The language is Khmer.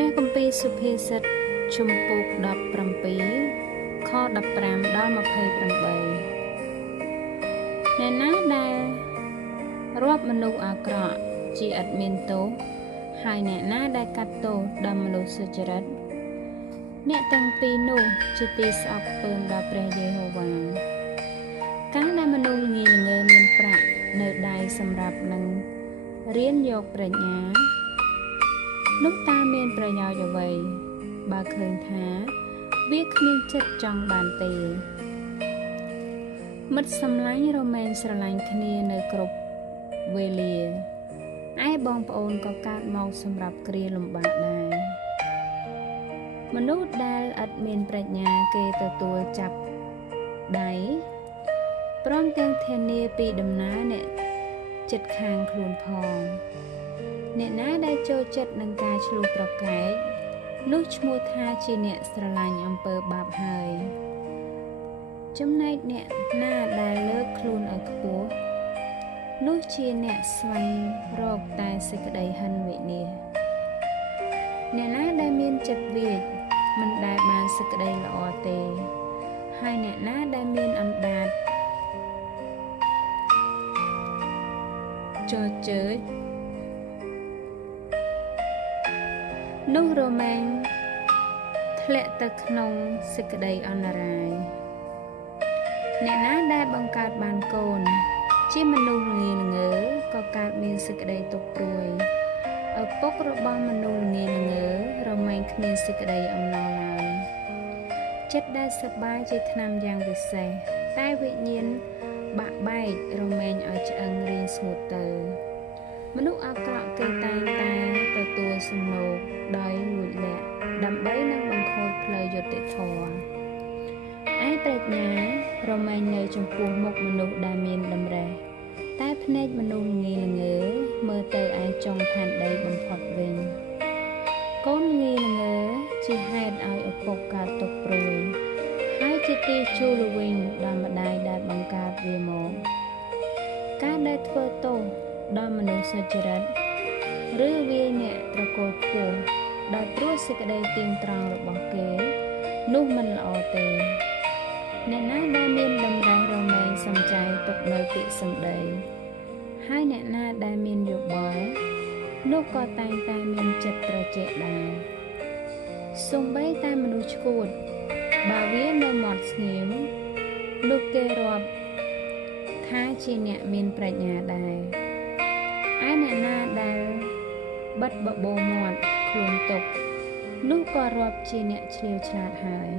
ព្រះគម្ពីរសុភាសិតជំពូក17ខ15ដល់28អ្នកណាដែលរាប់មនុស្សអាក្រក់ជាឥតមានទោសហើយអ្នកណាដែលកាត់ទោសដល់មនុស្សសុចរិតអ្នកទាំងពីរនោះជាទីស្អប់ខ្ពើមដល់ព្រះយេហូវ៉ាកាលដែលមនុស្សល្ងីល្ងើមានប្រាក់នៅដៃសម្រាប់នឹងរៀនយកប្រាជ្ញានោះតើមានប្រយោជន៍អ្វីបើឃើញថាវាគ្មានចិត្តចង់បានទេមិត្តសម្លាញ់រមែងស្រឡាញ់គ្នានៅគ្រប់វេលាឯបងប្អូនក៏កើតមកសម្រាប់គ្រាលំបាកដែរមនុស្សដែលឥតមានប្រាជ្ញាគេទទួលចាប់ដៃព្រមទាំងធានាពីដំណើរអ្នកចិត្តខាងខ្លួនផងអ្នកណាដែលចូលចិត្តនឹងការឆ្លោះប្រកែកនោះឈ្មោះថាជាអ្នកស្រឡាញ់អំពើបាបហើយចំណែកអ្នកណាដែលលើកខ្លួនឲ្យខ្ពស់នោះជាអ្នកស្វែងរកតែសេចក្តីហិនវិនាសអ្នកណាដែលមានចិត្តវាចមិនដែលបានសេចក្តីល្អទេហើយអ្នកណាដែលមានអណ្ដាតចោជើចនោះរមែងធ្លាក់ទៅក្នុងសេចក្តីអន្តរាយអ្នកណាដែលបង្កើតបានកូនជាមនុស្សល្ងីល្ងើក៏កើតមានសេចក្តីទុក្ខព្រួយឪពុករបស់មនុស្សល្ងីល្ងើរមែងគ្មានសេចក្តីអំណរឡើយចិត្តដែលសប្បាយជាថ្នាំយ៉ាងពិសេសតែវិញ្ញាណបាក់បែករមែងឲ្យឆ្អឹងរៀងស្ងួតទៅមនុស្សអាក្រក់គេតែងតែទទួលសំណូកដោយលួចលាក់ដើម្បីនឹងបង្ខូចផ្លូវយុត្តិធម៌ឯប្រាជ្ញារមែងនៅចំពោះមុខមនុស្សដែលមានតម្រេះតែភ្នែកមនុស្សល្ងីល្ងើមើលទៅឯចុងផែនដីបំផុតវិញកូនល្ងីល្ងើជាហេតុឲ្យឪពុកកើតទុក្ខព្រួយហើយជាទីជូរល្វីងដល់ម្ដាយដែលបង្កើតវាមកការដែលធ្វើទោសដល់មនុស្សសុចរិតឬវាអ្នកត្រកូលខ្ពស់ដោយព្រោះសេចក្តីទៀងត្រង់របស់គេនោះមិនល្អទេអ្នកណាដែលមានតម្រេះរមែងសំចៃទុកនៅពាក្យសម្ដីហើយអ្នកណាដែលមានយោបល់នោះក៏តែងតែមានចិត្តត្រជាក់ដែរសូម្បីតែមនុស្សឆ្កួតបើវានៅមាត់ស្ងៀមនោះគេរាប់ថាជាអ្នកមានប្រាជ្ញាដែរឯអ្នកណាដែលបិទបបោមាត់ខ្លួនទុកនោះក៏រាប់ជាអ្នកឆ្លៀវឆ្លាតហើយ